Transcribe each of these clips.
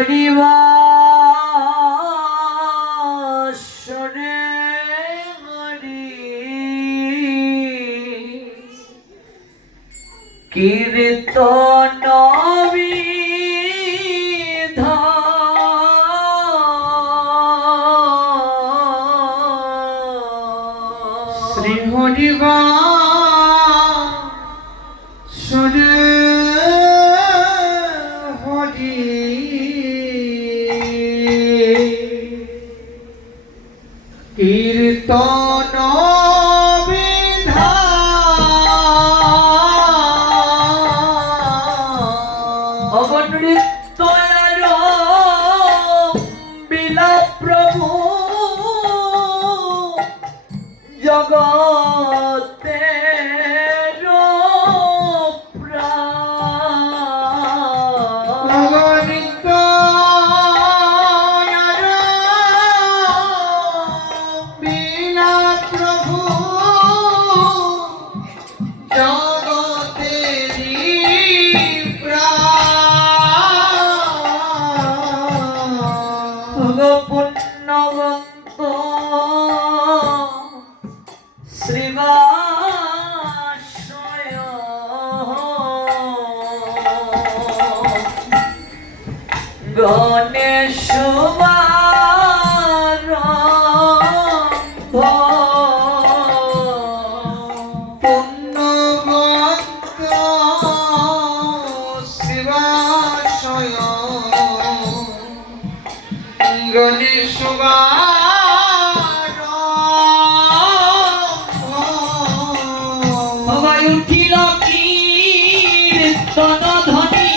হরিবাসরে হরি কীর্তন শ্রী হরিবাসরে হরি কীর্তন অগণৃত্যয়ের বিলাপ প্রভু জগতের প্রাণ অগণৃত্যয়ের বিলাপ প্রভু পুণ্যবন্ত শ্রীবাসয় গণেশ পুণ্যবন্ত শ্রীবাসয় গণেশ সবাই উঠিল কীর্তন ধ্বনি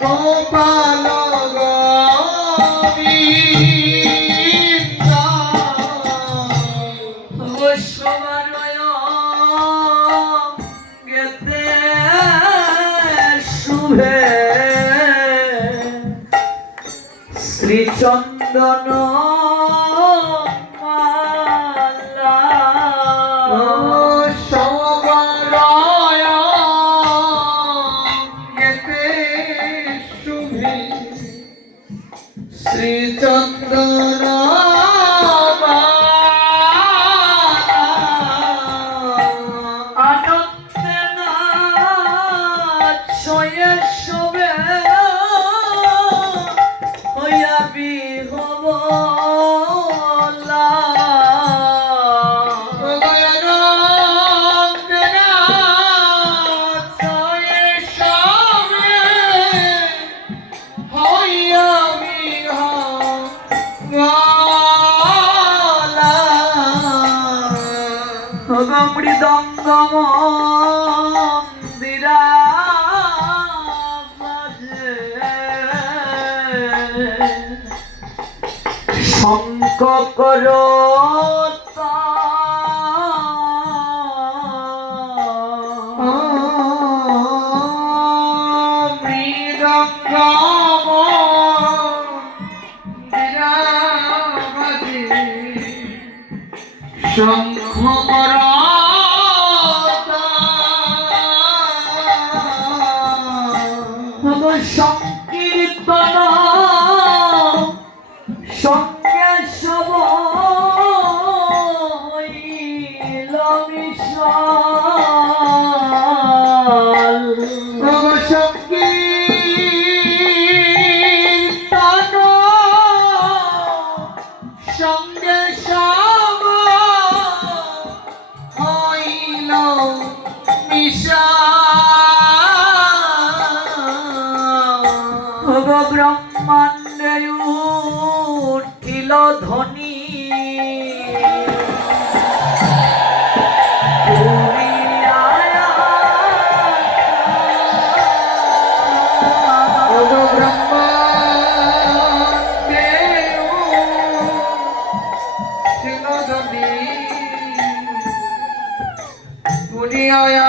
গোপাল শ্রীচন্দন মালা সবরয় গেতে শুভে শ্রীচন্দন আনন্দে নাচয়ে শোভে মৃদঙ্গ মন্দিরা শঙ্খ করো মৃদঙ্গ মন্দিরা শঙ্খ করো সংকীর্তন সঙ্গে সব হইল মিশাল সংকীর্তন সঙ্গে সব হইল মিশাল ব্রহ্মাণ্ডে উঠিল ধ্বনি ব্রহ্মাণ্ডে উঠিল ধ্বনি পুরিয়া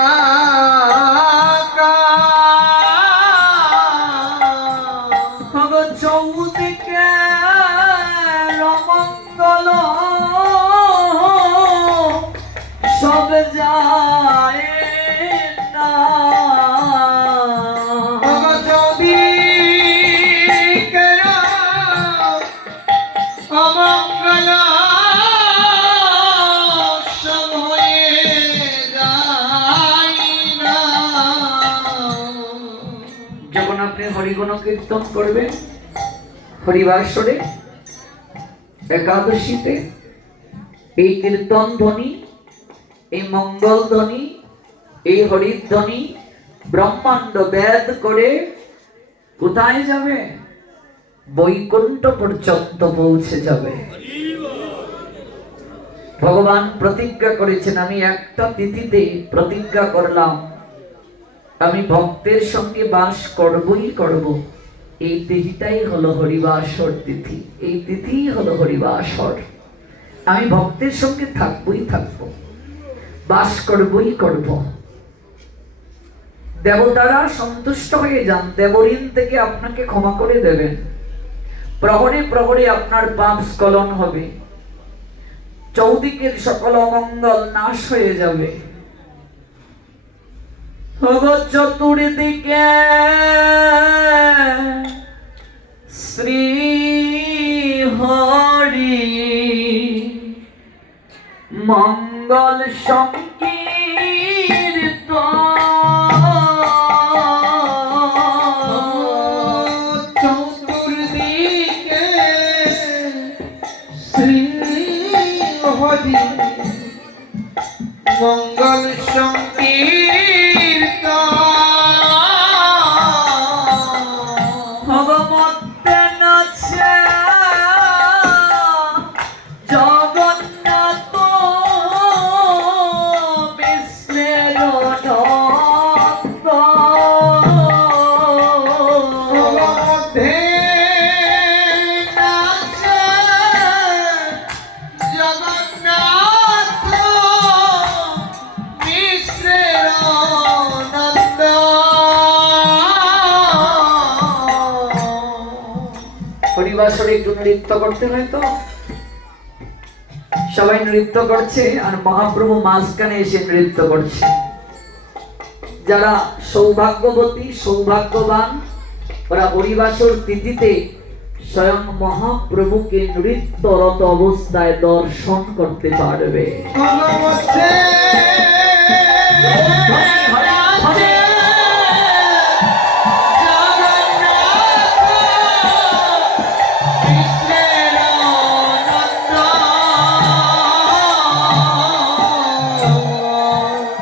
এখন আপনি হরিগুণ কীর্তন করবেন হরিবাসরে একাদশীতে। এই কীর্তন ধ্বনি, এই মঙ্গল ধ্বনি, এই হরিধ্বনি ব্রহ্মাণ্ড বেদ করে কোথায় যাবে? বৈকুণ্ঠ পর্যন্ত পৌঁছে যাবে। ভগবান প্রতিজ্ঞা করেছেন, আমি একটা তিথিতে প্রতিজ্ঞা করলাম আমি ভক্তের সঙ্গে বাস করবই করব। এই তিথিটাই হলো হরিবাসর তিথি, এই তিথি হলো হরিবাসর। আমি ভক্তের সঙ্গে থাকবই থাকবো, বাস করবই করব। দেবতারা সন্তুষ্ট হয়ে যান, দেবঋণ থেকে আপনাকে ক্ষমা করে দেবেন। প্রহরে প্রহরে আপনার পাপ স্খলন হবে, চৌদিকের সকল অমঙ্গল নাশ হয়ে যাবে। চতুর্দিকে শ্রী হরি মঙ্গল সংকীর্তন, চতুর্দিকে শ্রী হরি মঙ্গল সংকীর্তন, ভগবতে নাচে জগন্নাথ বিশ্বের নন্দ। মধ্যে নাচে জগন্নাথ মিশ্রের নন্দ। হরিবাসরে একটু নৃত্য করতে হয় তো, সবাই নৃত্য করছে আর মহাপ্রভু মাঝখানে এসে নৃত্য করছে। যারা সৌভাগ্যবতী সৌভাগ্যবান ওরা হরিবাসর তিথিতে স্বয়ং মহাপ্রভুকে নৃত্যরত অবস্থায় দর্শন করতে পারবে। মধ্যে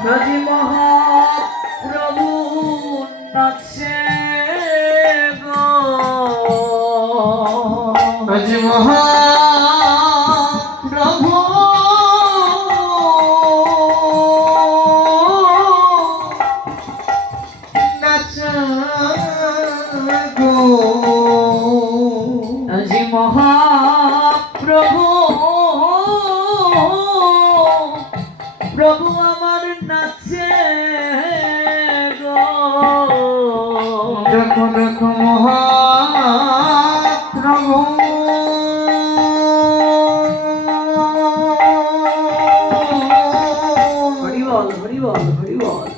হরি মহাপ্রভু নাচে গো, আজ মহাপ্রভু নাচ গো, আজি মহাপ্রভু প্রভু আমার নাচে গো। দেখো দেখো মহাপ্রভু হরি বল হরি বল হরি বল।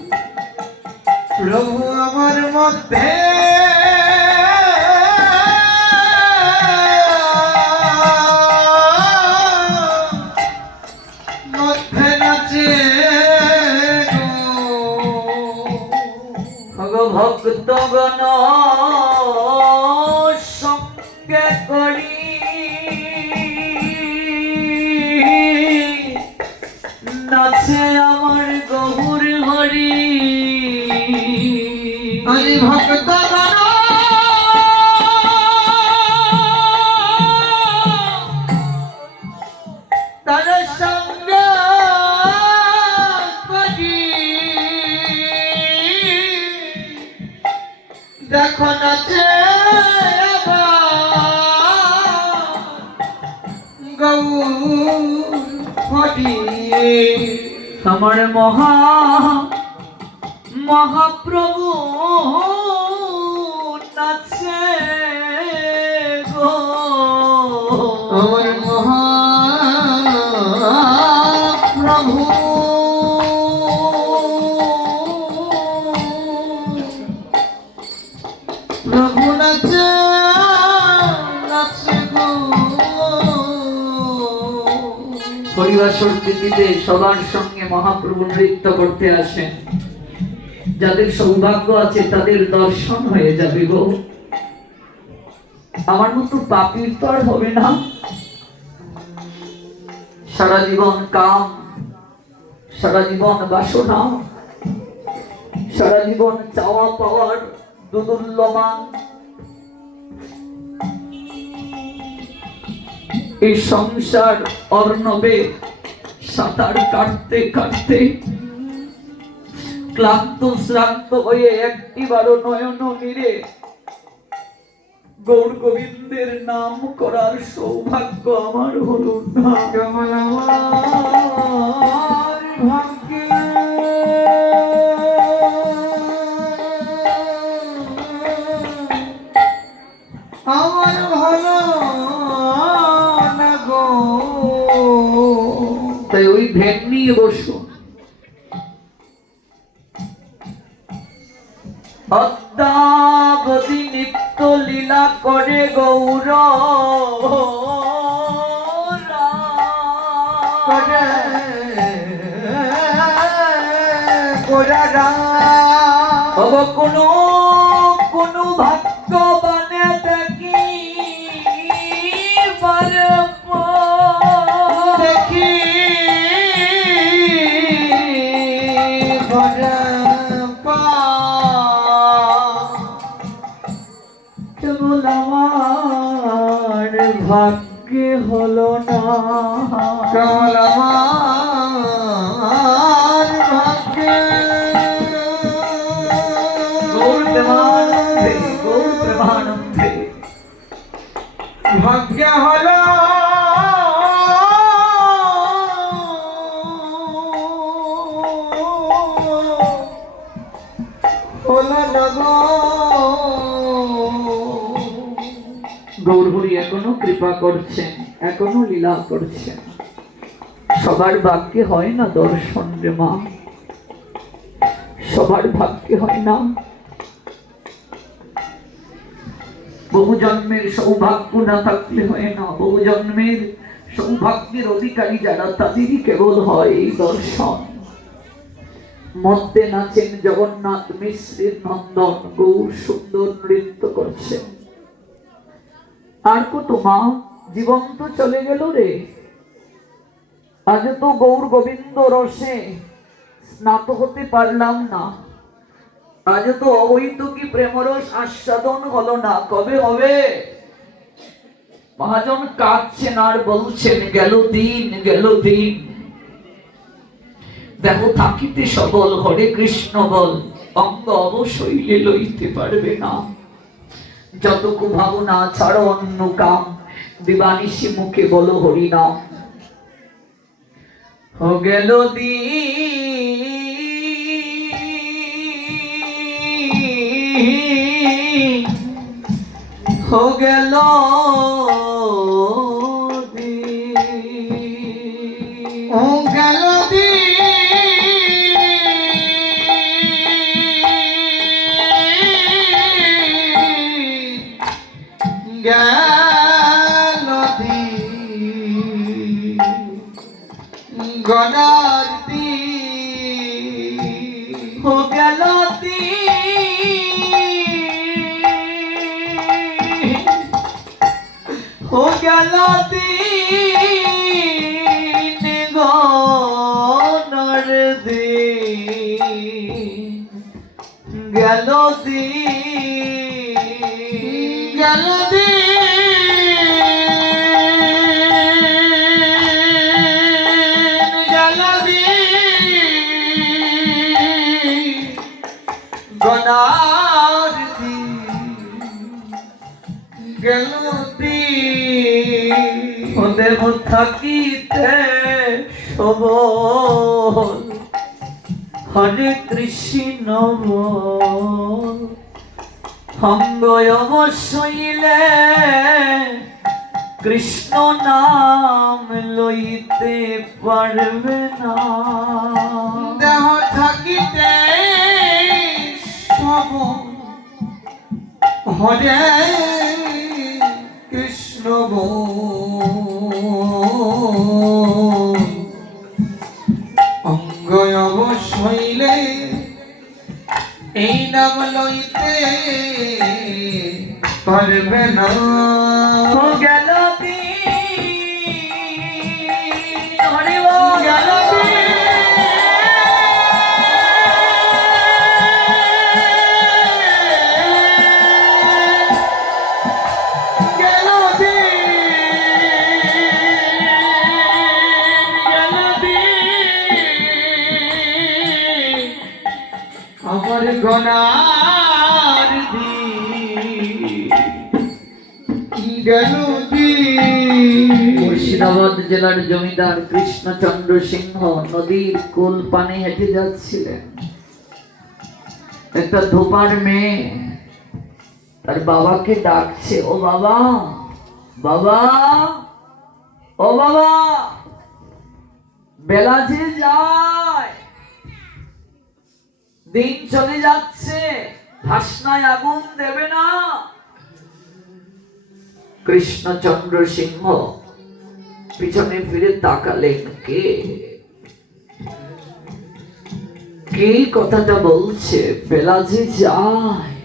প্রভু আমার মধ্যে মধ্যে নাচে গো। ভক্তগণ সঙ্গে করি নাচে আমার গহুর হরি। আমি ভক্তগণ তার সঙ্গ করি, দেখো নাচে গৌর হরি। আমার মহাপ্রভু নাচে গো, আমার মহাপ্রভু প্রভু নাচে নাচে গো। হরিবাসর তিথিতে সবার সঙ্গে মহাপ্রভু নৃত্য করতে আসেন। যাদের সৌভাগ্য আছে তাদের দর্শন হয়ে যাবে গো। আমার মতো পাপীর তো আর হবে না। সারা জীবন কাম, সারা জীবন বাসনা, সারা জীবন চাওয়া পাওয়ার দুদুল্যমান, এই সংসার অর্ণবে সাঁতার কাটতে কাটতে ক্লান্ত শ্রান্ত হয়ে একটিবারও নয়ন নীরে গৌর গোবিন্দের নাম করার সৌভাগ্য আমার হলো না। কেবল আমার ভাগ্যে আমার ভালো না গো। তাই ওই ভেদ নিয়ে বসুন। অদ্যাবধি নিত্য লীলা করে গৌর কোনো কোনো ভাগ্যবানে দেখি দেখি কেবল আমার ভাগ্যে হলো না। কেবল আমার ভাগ্যে গৌর প্রেমানন্দে, গৌর প্রেমানন্দে ভাগ্যে হলো হলো না গো। গৌরহরি এখনো কৃপা করছেন, এখনো লীলা করছেন। সবার ভাগ্যে হয় না দর্শন রে মা, সবার ভাগ্যে হয় না। বহু জন্মের সৌভাগ্য না থাকলে হয় না। বহু জন্মের সৌভাগ্যের অধিকারী যারা তাদেরই কেবল হয় এই দর্শন। মধ্যে নাচেন জগন্নাথ মিশ্রের নন্দন, গৌর সুন্দর নৃত্য করছেন। আর কত মা, জীবন তো চলে গেল রে। আজ তো গৌর গোবিন্দ রসে স্নাত হতে পারলাম না। আজ তো অবৈতকী প্রেমরস আস্বাদন হলো না। কবে হবে? মহাজন কাঁদছেন আর বলছেন, গেল দিন, গেল দিন। দেখো থাকিতে সবল হরে কৃষ্ণ বল, অঙ্গ অবশ্যই লইতে পারবে না। যতকু ভাবনা ছাড়ো অন্য কাম, দিবানিশি মুখে বলো হরি নাম। হো গেল দিন, হো গেল দিন, ও গেল গেল গনার হো গেল হো গেল দিন, গণর দিন, গেল দিন, গেল গণার দিন, গেল দেব থাকিতে সবল হরে কৃষ্ণ বল, সঙ্গ অবশ্যইলে কৃষ্ণ নাম লইতে পারবে না। দেহ থাকিতে সব হরে কৃষ্ণ অঙ্গ অবশ্যইলে নাম লইতে পারবে না। ও গেল দিন, হরি বল। গেল দিন, গেল দিন, আমার গনার দিন, গেল দিন। মুর্শিদাবাদ জেলার জমিদার কৃষ্ণচন্দ্র সিংহ নদীর কুল পানে হেঁটে যাচ্ছিলেন। একটা ধোপার মেয়ে তার বাবাকে ডাকছে, ও বাবা, বাবা, ও বাবা, বেলা যে যায়, দিন চলে যাচ্ছে, ভাসনায় আগুন দেবে না? কৃষ্ণচন্দ্র সিংহ পিছনে ফিরে তাকালেন, কে কে কথাটা বলছে, বেলা যে যায়?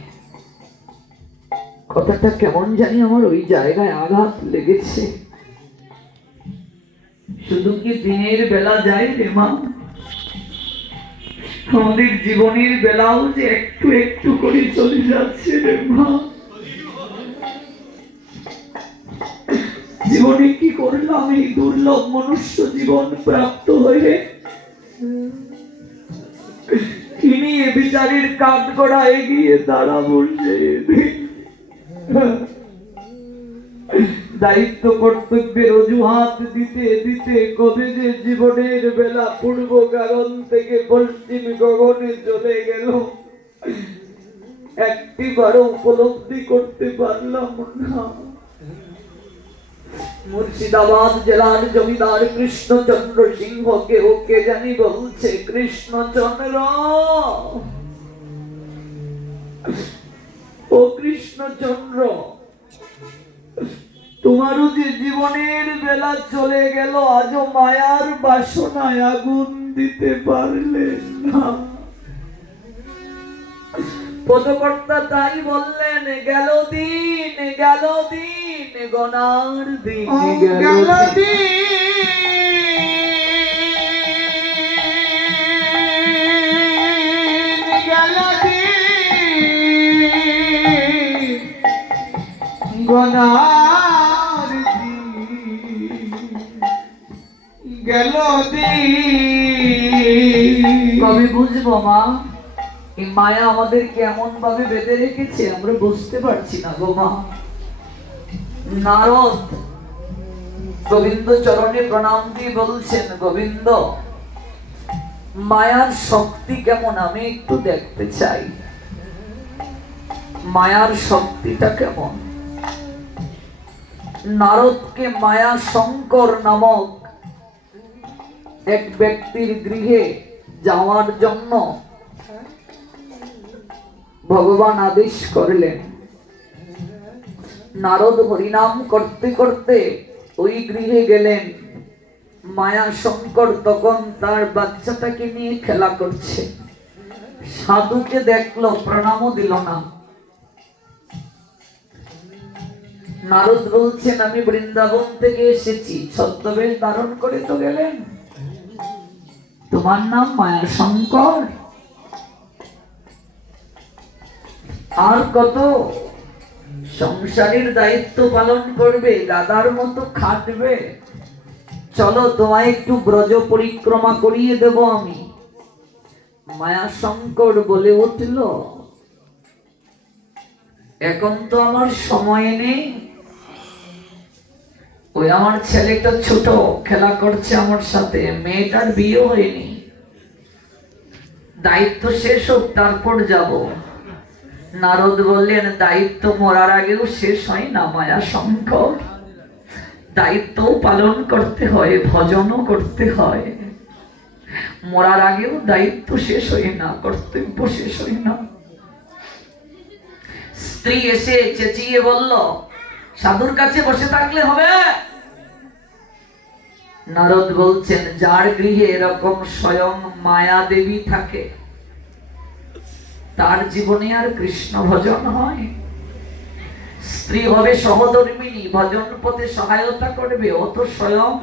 কথাটা কেমন জানি আমার ওই জায়গায় আঘাত লেগেছে। শুধু কি দিনের বেলা যায় রে মা? আমাদের জীবনের বেলাও যে একটু একটু করে চলে যাচ্ছে রে মা। জীবনে কি করলাম এই দুর্লভ মনুষ্য জীবন প্রাপ্ত হয়ে? তিনি এ বিচারের কাঠ করা এগিয়ে দাঁড়াবো সেদিন। দায়িত্ব কর্তব্যের অজুহাত দিতে দিতে কবে যে জীবনের বেলা পূর্ব কারণ থেকে পশ্চিম গগনে চলে গেল, একটিবারও উপলব্ধি করতে পারলাম না। মুর্শিদাবাদ জেলার জমিদার কৃষ্ণচন্দ্র সিংহকে ওকে জানি বলছে, কৃষ্ণচন্দ্র, ও কৃষ্ণচন্দ্র, তোমারও যে জীবনের বেলা চলে গেল, আজও মায়ার বাসনায় আগুন দিতে পারলেন না। পদকর্তা তাই বললেন, গেল দিন, গেল দিন, গনার দিন, গেল দিন, গেল দিন, গনার দিন, গেল দিন। কবে বুঝবো মা এই মায়া আমাদেরকে এমন ভাবে বেঁধে রেখেছে, আমরা বুঝতে পারছি না গো মা। নারদ গোবিন্দ চরণে প্রণাম দিয়ে বলছেন, গোবিন্দ, মায়ার শক্তি কেমন আমি একটু দেখতে চাই, মায়ার শক্তিটা কেমন। নারদকে মায়া শঙ্কর নামক এক ব্যক্তির গৃহে যাওয়ার জন্য ভগবান আদেশ করলেন। নারদ হরিনাম করতে করতে ওই গৃহে গেলেন। মায়া শঙ্কর তখন তার বাচ্চাটাকে নিয়ে খেলা করছে। সাধুকে দেখলো, প্রণামও দিল না। নারদ বলছেন, আমি বৃন্দাবন থেকে এসেছি, ছদ্মবেশ ধারণ করে তো গেলেন, তোমার নাম মায়া শঙ্কর? আর কত সংসারের দায়িত্ব পালন করবে, গাদার মতো খাটবে? চলো তোমায় একটু ব্রজ পরিক্রমা করিয়ে দেব আমি। মায়া শঙ্কর বলে উঠল, এখন তো আমার সময় নেই, ওই আমার ছেলেটা ছোট, খেলা করছে আমার সাথে, মেয়েটার বিয়ে হয়নি, দায়িত্ব শেষ হোক তারপর যাব। নারদ বললেন, দায়িত্ব মরার আগেও শেষ হয় না মায়া শঙ্কর, দায়িত্ব পালন করতে হয়, ভজনও করতে হয়, মরার আগেও দায়িত্ব শেষ হয় না, কর্তব্য শেষ হয় না। স্ত্রী এসে চেঁচিয়ে বলল, সাধুর কাছে বসে থাকলে হবে? নারদ বলছেন, যার গৃহে এরকম স্বয়ং মায়া দেবী থাকে, তার জীবনে আর কৃষ্ণ ভজন হয়? স্ত্রী হবে সহধর্মিনী, ভজন পথে সহায়তা করবে, ও তো স্বয়ং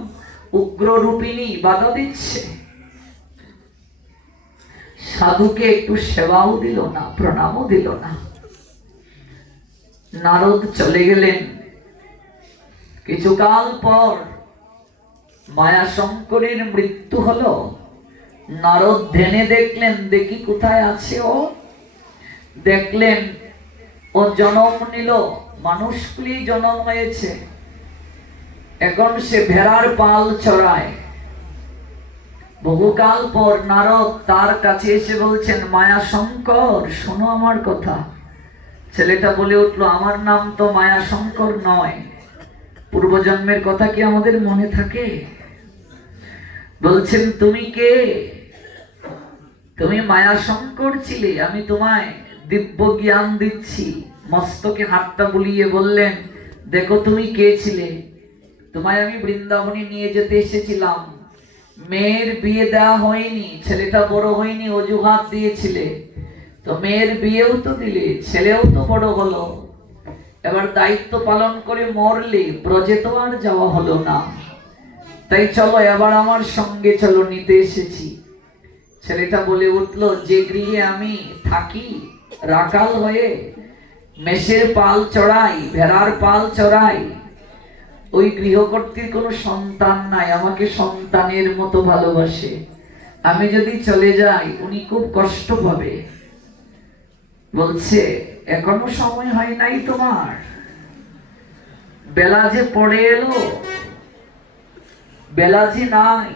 উগ্র রূপিণী বাধা দিচ্ছে। সাধুকে একটু সেবাও দিল না, প্রণামও দিল না। নারদ চলে গেলেন। কিছুকাল পর মায়াশঙ্করের মৃত্যু হলো। নারদ ধ্যানে দেখলেন, দেখি কোথায় আছে ও। দেখলেন ও জন্ম নিল, মানুষকুলি জন্ম হয়েছে, এখন সে ভেড়ার পাল চড়ায়। বহুকাল পর নারদ তার কাছে এসে বলছেন, মায়াশঙ্কর শোনো আমার কথা। ছেলেটা বলে উঠলো, আমার নাম তো মায়াশঙ্কর নয়। পূর্বজন্মের কথা কি আমাদের মনে থাকে? বলছেন, তুমি কে? তুমি মায়াশঙ্কর ছিলে, আমি তোমায় দিব্য জ্ঞান দিচ্ছি। মস্তকে হাতটা বুলিয়ে বললেন, দেখো তুমি কে ছিলে। তোমায় আমি বৃন্দাবনে নিয়ে যেতে এসেছিলাম। মেয়ের বিয়ে দেওয়া হয়নি, ছেলেটা বড় হয়নি, অজুহাত দিয়েছিলে। তো মেয়ের বিয়েও তো দিলে, ছেলেও তো বড় হলো, এবার দায়িত্ব পালন করে মরলে, ব্রজে তো আর যাওয়া হলো না। তাই চলো এবার আমার সঙ্গে চলো, নিতে এসেছি। ছেলেটা বলে উঠলো, যে গৃহে আমি থাকি রাখাল হয়ে, মেষের পাল চড়াই, ভেড়ার পাল চড়াই, ওই গৃহকর্ত্রীর কোনো সন্তান নাই, আমাকে সন্তানের মতো ভালোবাসে। আমি যদি চলে যাই উনি খুব কষ্ট পাবে। বলছে, এখনো সময় হয় নাই তোমার? বেলা যে পড়ে এলো, বেলা যে নাই,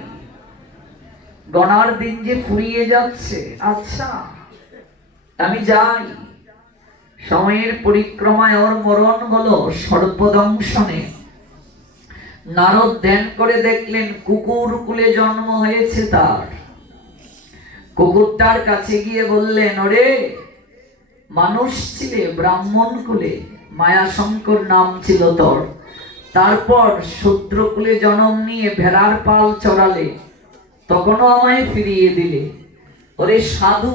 গণার দিন যে ফুরিয়ে যাচ্ছে। আচ্ছা আমি যাই। সময়ের পরিক্রমায় ওর মরণ হলো সর্পদংশনে। নারদ ধ্যান করে দেখলেন কুকুর কুলে জন্ম হয়েছে তার। কুকুরটার কাছে গিয়ে বললেন, ওরে মানুষ ছিলে ব্রাহ্মণ কুলে, মায়াশঙ্কর নাম ছিল তোর, তারপর শূদ্র কুলে জন্ম নিয়ে ভেড়ার পাল চড়ালে, তখনও আমায় ফিরিয়ে দিলে। ওরে সাধু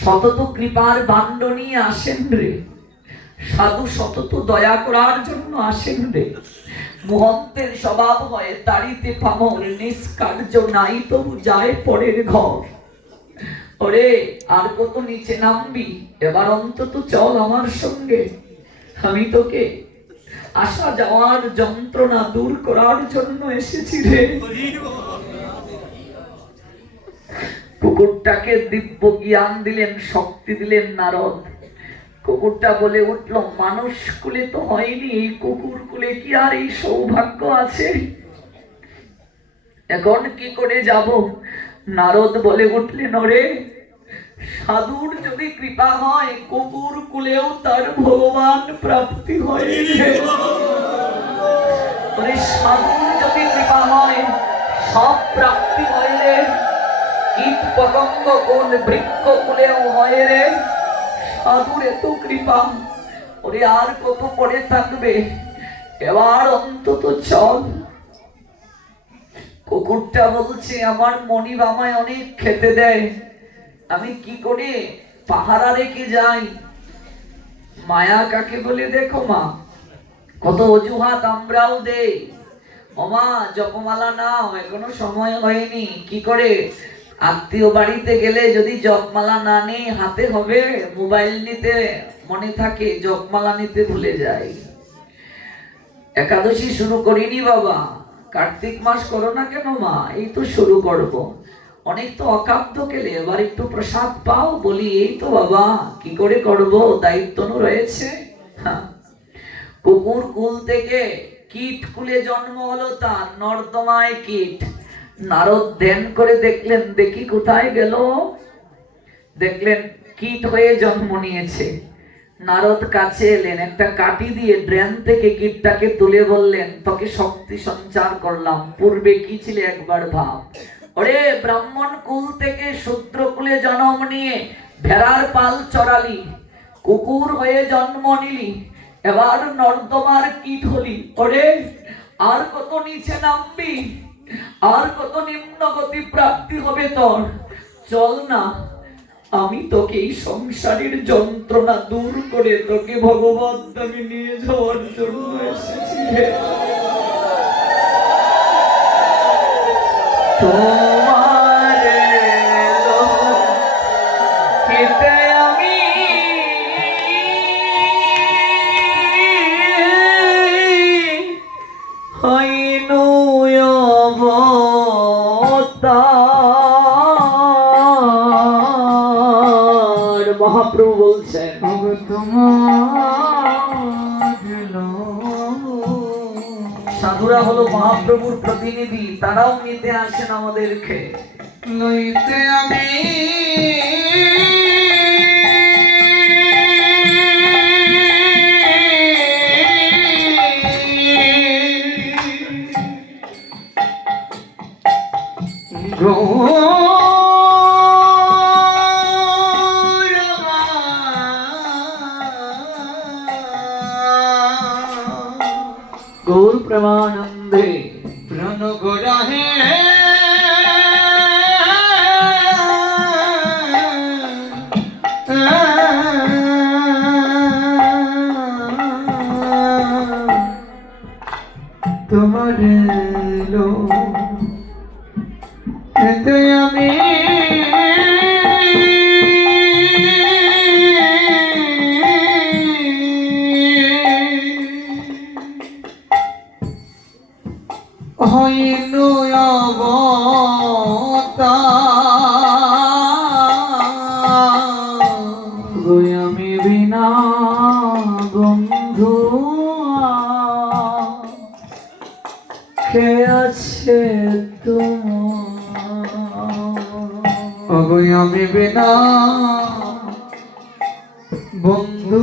সতত কৃপার বান্ড নিয়ে আসেন রে, সাধু সতত দয়া করার জন্য আসেন রে। মহন্তের স্বভাব হয় তারিতে পামর, নিষ্কার্য নাই তবু যায় পরের ঘর। ওরে আর কত নিচে নামবি, এবার অন্তত চল আমার সঙ্গে। আমি তোকে আসা যাওয়ার যন্ত্রণা দূর করার জন্য এসেছি রে। কুকুরটাকে দিব্য জ্ঞান দিলেন, শক্তি দিলেন নারদ। কুকুরটা বলে উঠলো, মানুষ কুলে তো হয়নি, কুকুর কুলে কি আর এই সৌভাগ্য আছে? এখন কি করে যাব? নারদ বলে উঠলেন, ওরে সাধুর যদি কৃপা হয়, কুকুর কুলেও তার ভগবান প্রাপ্তি হয়। ওরে সাধুর যদি কৃপা হয়, সব প্রাপ্তি হয় রে। কীট পতঙ্গ কোন বৃক্ষ কুলেও হয় রে, সাধুর এত কৃপা। ওরে আর কত পরে থাকবে, এবার অন্তত চল। কুকুরটা বলছে, আমার মনিব আমায় অনেক খেতে দেয়, আমি কি করে পাহারা রেখে যাই? মায়া কাকে বলে দেখো মা, কত অজুহাত আমরাও দেই। ওমা জপমালা নাও, এখনো সময় হয়নি। কি করে? আত্মীয় বাড়িতে গেলে যদি জপমালা না নেই, হাতে হবে, মোবাইল নিতে মনে থাকে, জপমালা নিতে ভুলে যাই। একাদশী শুরু করিনি বাবা, কার্তিক মাস করো না কেন মা? এই তো শুরু করব। অনেক তো অকাব্য কেলে, এবার একটু প্রসাদ পাও। বলি, এই তো বাবা, কি করে করব, দায়িত্ব রয়েছে। কুকুর কুল থেকে কীট কুলে জন্ম হলো তার, নর্দমায় কীট। নারদ ধ্যান করে দেখলেন, দেখি কোথায় গেল। দেখলেন কীট হয়ে জন্ম নিয়েছে। নারদ কাছে এলেন, একটা কাঠি দিয়ে ড্রেন থেকে কীটটাকে তুলে বললেন, তোকে শক্তি সঞ্চার করলাম, পূর্বে কি ছিলে একবার ভাব। ওরে ব্রাহ্মণ কুল থেকে শূদ্র কুলে জন্ম নিয়ে ভেড়ার পাল চড়ালি, কুকুর হয়ে জন্ম নিলি, এবার নর্দমার কীট হলি। ওরে আর কত নিচে নামবি, আর কত নিম্ন গতি প্রাপ্তি হবে তোর? চল না, আমি তোকে এই সংসারের যন্ত্রণা দূর করে তোকে ভগবত ধামে নিয়ে যাওয়ার জন্য এসেছি হে। তোমার লোকেতে আমি হইনু অবতার। মহাপ্রভু বলছেন ওগো তোমার সাধুরা হলো মহাপ্রভুর প্রতিনিধি, তারাও নিতে আসেন আমাদেরকে। লইতে আমি গৌর প্রেমানন্দে প্রাণ গোরাহে তোমার লো এতে আমি হইনু অবতার। গই আমি বিনা বন্ধু কে আছে তোমার। ওগো আমি বিনা বন্ধু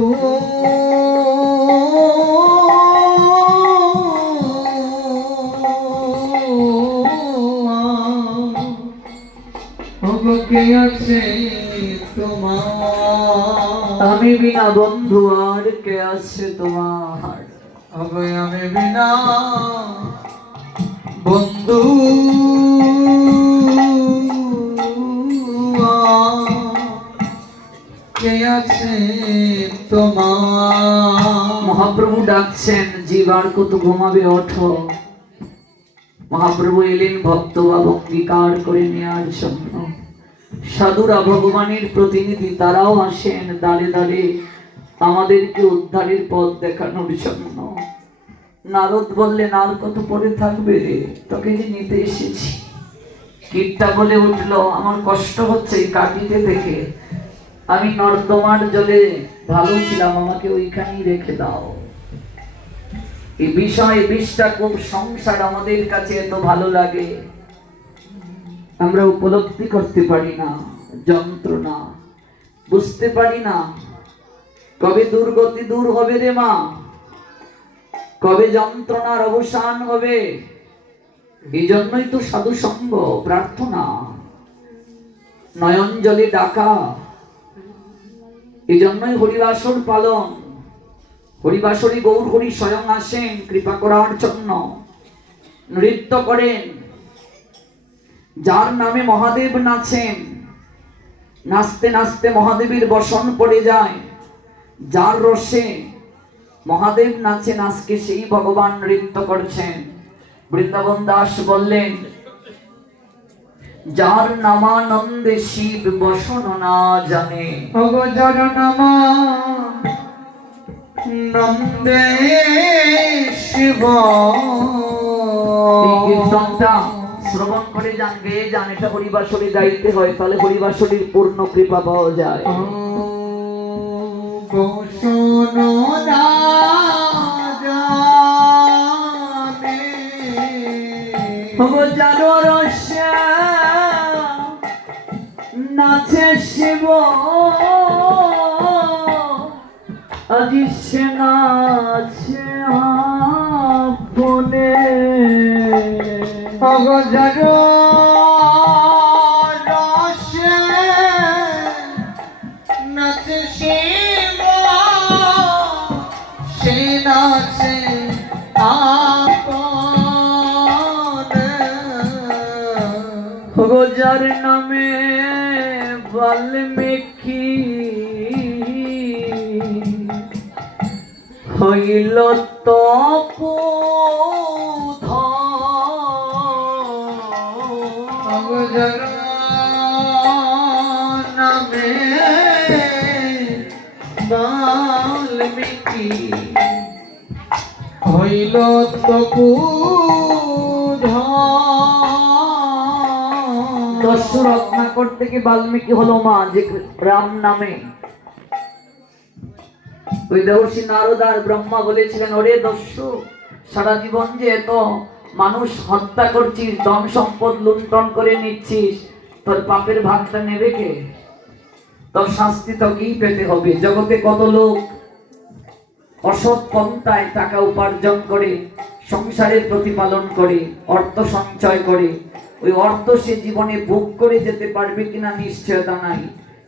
ওগো কে আছে তোমার। আমি বিনা বন্ধু আর কে আছে তোমার। ওগো আমি বিনা বন্ধু কে আছে তোমার। মহাপ্রভু ডাকছেন, জীবার কত ঘুমাবে ওঠো। মহাপ্রভু এলেন ভক্ত বা অঙ্গীকার করে নেওয়ার জন্য। সাধুরা ভগবানের প্রতিনিধি, তারাও আসেন দাঁড়ে দাঁড়ে আমাদেরকে উদ্ধারের পথ দেখানোর জন্য। নারদ বললেন, আর কত পরে থাকবে রে, তোকে যে নিতে এসেছি। কীটটা বলে উঠলো, আমার কষ্ট হচ্ছে এই কাটিতে দেখে, আমি নর্দমার জলে ভালো ছিলাম, আমাকে ওইখানেই রেখে দাও। এই বিষয় বিষটা খুব সংসার আমাদের কাছে এত ভালো লাগে, আমরা উপলব্ধি করতে পারি না যন্ত্রণা, বুঝতে পারি না কবে দুর্গতি দূর হবে রে মা, কবে যন্ত্রণার অবসান হবে। এই জন্যই তো সাধু সঙ্গ, প্রার্থনা, নয়ন জলে ডাকা, এই জন্যই হরিবাসর পালন। হরিবাসরী গৌর হরি স্বয়ং আসেন কৃপা করার জন্য, নৃত্য করেন। যার নামে মহাদেব নাচেন, নাচতে নাচতে মহাদেবের বসন পড়ে যায়। যার রসে মহাদেব নাচেন, আজকে সেই ভগবান নৃত্য করছেন। বৃন্দাবন দাস বললেন, যার নামানন্দে শিব বসন না জানে। ওগো যার নামা নন্দে শিব। এই কীর্তনটা শ্রবণ করে যান, গেয়ে যান, এটা হরিবাসরী গাইতে হয়, তাহলে হরিবাসরীর পূর্ণ কৃপা পাওয়া যায়। বসন না জানে। ওগো যার রসে নাচে শিব, আজি সে নাচে আপনে। ওগো যার রসে নাচে শিব, সে নাচে আপনে। ওগো যার নামে বাল্মীকি হইল তপু নামে বাল্মীকি হইল তপু দস্যু রত্নাকর থেকে বাল্মীকি হলো মা, যে রাম নামে। ওই দেবর্ষি নারদ আর ব্রহ্মা বলেছিলেন, ওরে দস্যু, সারা জীবন যে এত মানুষ হত্যা করছিস, ধন সম্পদ লুণ্ঠন করে নিচ্ছিস, তোর পাপের ভাগটা নেবে কে? তোর শাস্তি তোকেই পেতে হবে। জগতে কত লোক অসৎ পন্থায় টাকা উপার্জন করে, সংসারের প্রতিপালন করে, অর্থ সঞ্চয় করে, ওই অর্থ সে জীবনে ভোগ করে যেতে পারবে কিনা নিশ্চয়তা নাই।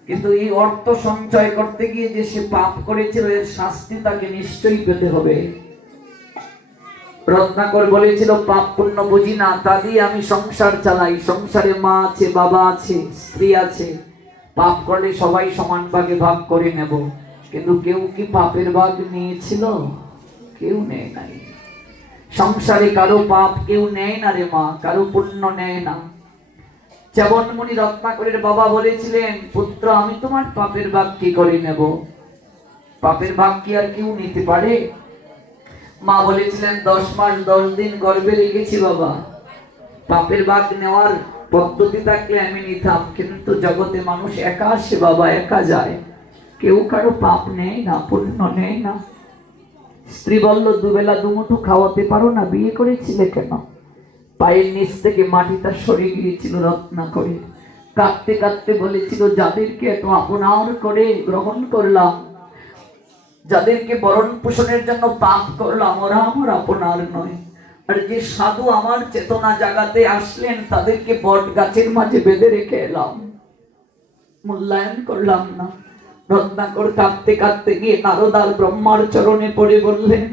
কিন্তু এই অর্থ সঞ্চয় করতে গিয়ে যে সে পাপ করেছিল, এর শাস্তি তাকে নিশ্চয়ই পেতে হবে। রত্নাকর বলেছিল, পাপ পুণ্য বুঝি না, তা দিয়ে আমি সংসার চালাই। সংসারে মা আছে, বাবা আছে, স্ত্রী আছে। পাপ করলে সবাই সমান ভাগে ভাগ করে নেব। কিন্তু কেউ কি পাপের ভাগ নিয়েছিল? কেউ নেয় নাই। সংসারে কারো পাপ কেউ নেয় না রে মা, কারো পুণ্য নেয় না। চ্যবনমুনি রত্নাকরের বাবা বলেছিলেন, পুত্র, আমি তোমার পাপের ভাগ কি করে নেব? পাপের ভাগ কি আর কেউ নিতে পারে? মা বলেছিলেন, 10 মাস 10 দিন গর্ভে রেখেছি বাবা, পাপের ভাগ নেওয়ার পদ্ধতি থাকলে আমি নিতাম। কিন্তু জগতে মানুষ একা আসে বাবা, একা যায়, কেউ কারো পাপ নেয় না, পুণ্য নেয় না। স্ত্রী বলল, দুবেলা দুমুঠো খাওয়াতে পারো না, বিয়ে করেছিলে কেন? পায়ের নিচ থেকে মাটিটা সরে গিয়েছিল রত্নাকরের। কাঁদতে কাঁদতে বলেছিল, যাদেরকে এত আপনার করে গ্রহণ করলাম, যাদেরকে বরণ পোষণের জন্য পাপ করলাম, ওরা আমার আপনার নয়। আর যে সাধু আমার চেতনা জাগাতে আসলেন, তাদেরকে বট গাছের মাঝে বেঁধে রেখে এলাম, মূল্যায়ন করলাম না। রত্নাকর কাঁদতে কাঁদতে গিয়ে নারদ আর ব্রহ্মার চরণে পড়ে বললেন,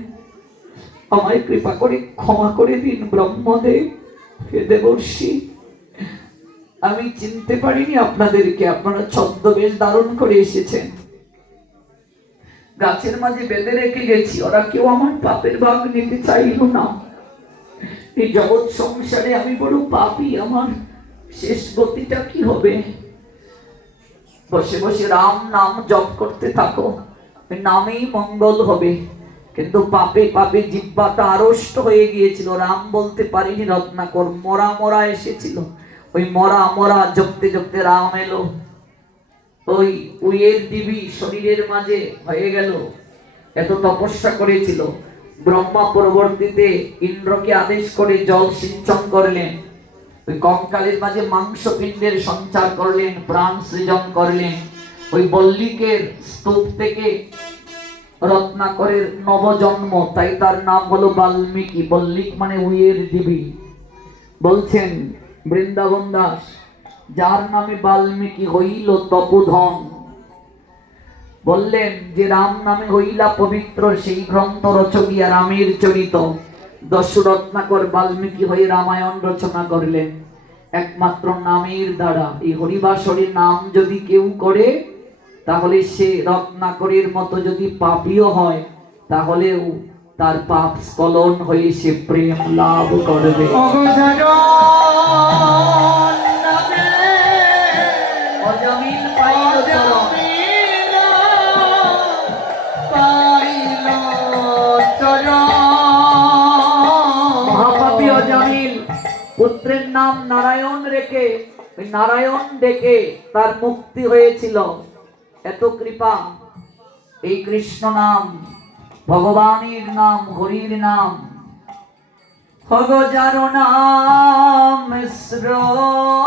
আমায় কৃপা করে ক্ষমা করে দিন ব্রহ্মদেব। হে দেবর্ষি, আমি চিনতে পারিনি আপনাদেরকে, আপনারা ছদ্মবেশ ধারণ করে এসেছেন। গাছের মাঝে বেঁধে রেখে গেছি, ওরা কেউ আমার পাপের ভাগ নিতে চাইল না। এই জগৎ সংসারে আমি বড় পাপী, আমার শেষ গতিটা কি হবে? বসে বসে রাম নাম জপ করতে থাকো, নামেই মঙ্গল হবে। কিন্তু পাপে পাপে জিহ্বাটা আড়ষ্ট হয়ে গিয়েছিল, রাম বলতে পারিনি রত্নাকর। মরা মরা এসেছিল, ওই মরা মরা জপতে জপতে রাম এলো। ওই উইয়ের দিবি শরীরের মাঝে হয়ে গেল। এত তপস্যা করেছিল। ব্রহ্মা পরবর্তীতে ইন্দ্রকে আদেশ করে জল সিঞ্চন করলেন, ওই কঙ্কালের মাঝে মাংস পিণ্ডের সঞ্চার করলেন, প্রাণ সৃজন করলেন। ওই বল্লিকের স্তূপ থেকে রত্নাকরের নবজন্ম, তাই তার নাম হলো বাল্মীকি। বল্লিক মানে উইয়ের দেবী। বলছেন বৃন্দাবন দাস, যার নামে বাল্মীকি হইল তপোধন। বললেন যে রাম নামে হইলা পবিত্র, সেই গ্রন্থ রচকিয়া রামের চরিত। দস্যু রত্নাকর বাল্মীকি হয়ে রামায়ণ রচনা করলেন একমাত্র নামের দ্বারা। এই হরিবাসরের নাম যদি কেউ করে, তাহলে সে রত্নাকরের মতো যদি পাপীও হয়, তাহলেও তার পাপ স্খলন হয়ে সে প্রেম লাভ করবে। অজামিল পাইল চরণ, মহাপাপী অজামিল পুত্রের নাম নারায়ণ রেখে, ওই নারায়ণ ডেকে তার মুক্তি হয়েছিল। এত কৃপা এই কৃষ্ণ নাম, ভগবানের নাম, হরির নাম। হগ যার নাম শ্রবণে,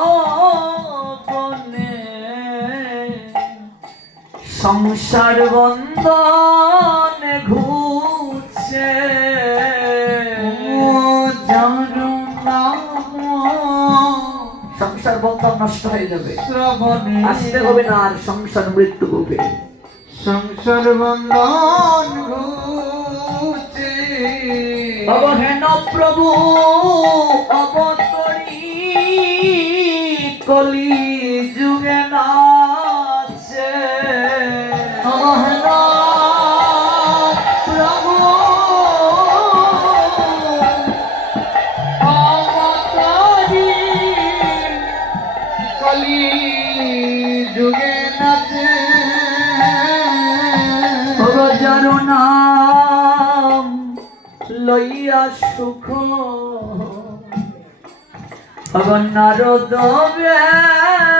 সংসার বন্ধনে ঘুরছে। সংসার বন্ধন নষ্ট হয়ে যাবে, আসতে হবে না আর সংসার মৃত্যু হবে। সংসার বন্ধন ঘুচে অবহেন প্রভু অবতরী কলি যুগে নাচে। অবহেন প্রভু লইয়া সুখ নারদ বেরা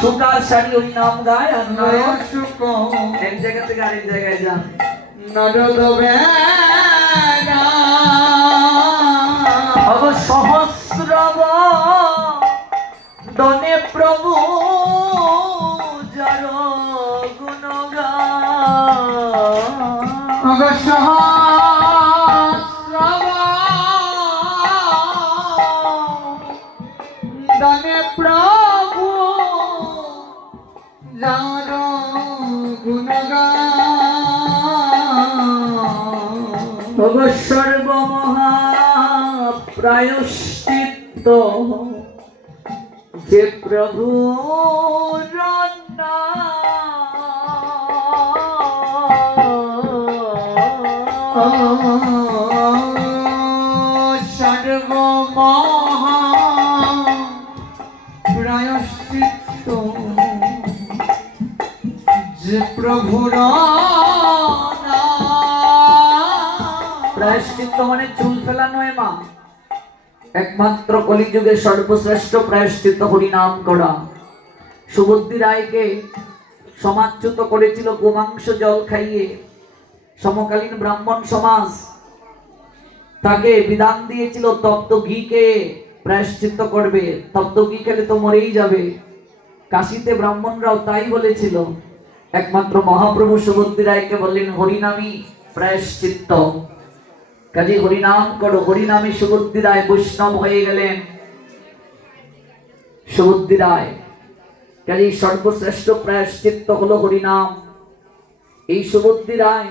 সুকার শাড়ি ওই নাম গায় আর নারদ সুখ এক জায়গা থেকে আরেক জায়গায় যান নারদ বেরা সহস্রব দনে প্রভু যার গুণগান দানে প্রভু যার গুণগান সর্বমহা প্রায়শ্চিত্ত যে প্রভু সর্বমহা প্রায়শ্চিত্ত যে প্রভুর প্রায়শ্চিত্ত মানে চুল ফেলা নয় মা, একমাত্র কলিযুগে সর্বশ্রেষ্ঠ প্রায়শ্চিত্ত হরিনাম করা। সুবুদ্ধি রায়কে সমাজচ্যুত করেছিল গোমাংস জল খাইয়ে। সমকালীন ব্রাহ্মণ সমাজ তাকে বিধান দিয়েছিল তপ্ত ঘিকে প্রায়শ্চিত্ত করবে, তপ্ত ঘি খেলে তো মরেই যাবে। কাশীতে ব্রাহ্মণরাও তাই বলেছিল। একমাত্র মহাপ্রভু সুবুদ্ধি রায়কে বললেন হরিনামই প্রায়শ্চিত্ত, কাজে হরিনাম করো। হরিনামে সুবুদ্ধি রায় বৈষ্ণব হয়ে গেলেন। সুবুদ্ধি রায় কাজে সর্বশ্রেষ্ঠ প্রায়শ্চিত্ত হলো হরিনাম। এই সুবুদ্ধি রায়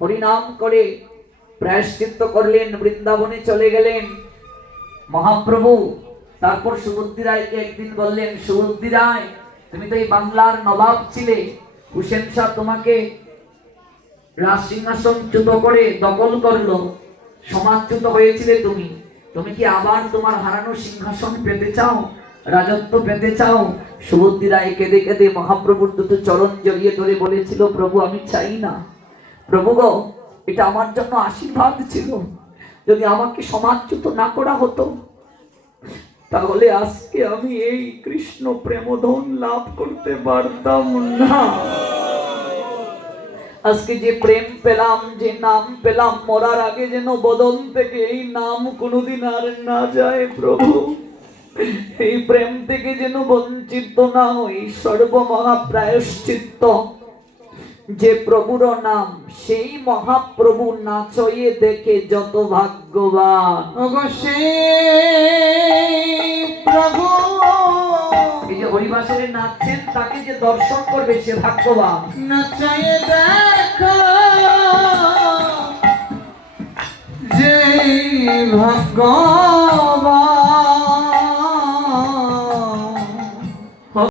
হরিনাম করে প্রায়শ্চিত্ত করলেন, বৃন্দাবনে চলে গেলেন মহাপ্রভু। তারপর সুবুদ্ধি রায়কে একদিন বললেন, সুবুদ্ধি রায় তুমি তো এই বাংলার নবাব ছিলে, হুসেন শাহ তোমাকে রাজসিংহাসন চ্যুত করে দখল করলো, সমাজচ্যুত হয়েছিলে তুমি, তুমি কি আবার তোমার হারানো সিংহাসন পেতে চাও, রাজত্ব পেতে চাও? সুবুদ্ধি রায় কেঁদে কেঁদে মহাপ্রভুর দুটো চরণ জড়িয়ে ধরে বলেছিল, প্রভু আমি চাই না, প্রভু গো এটা আমার জন্য আশীর্বাদ ছিল, যদি আমাকে সমাজচ্যুত না করা হতো তাহলে আজকে আমি এই কৃষ্ণ প্রেমধন লাভ করতে পারতাম না। আজকে যে প্রেম পেলাম, যে নাম পেলাম, মরার আগে যেন বদন থেকে এই নাম কোনোদিন আর না যায় প্রভু। এই প্রেম থেকে যেন বঞ্চিত না হই। সর্বমহা প্রায়শ্চিত্ত যে প্রভুর নাম, সেই মহাপ্রভু নাচয়ে দেখে যত ভাগ্যবান। প্রভু এই যে হরিবাসরে নাচছেন, তাকে যে দর্শন করবে সে ভাগ্যবান। নাচয়ে দেখো যে ভাগ্যবান।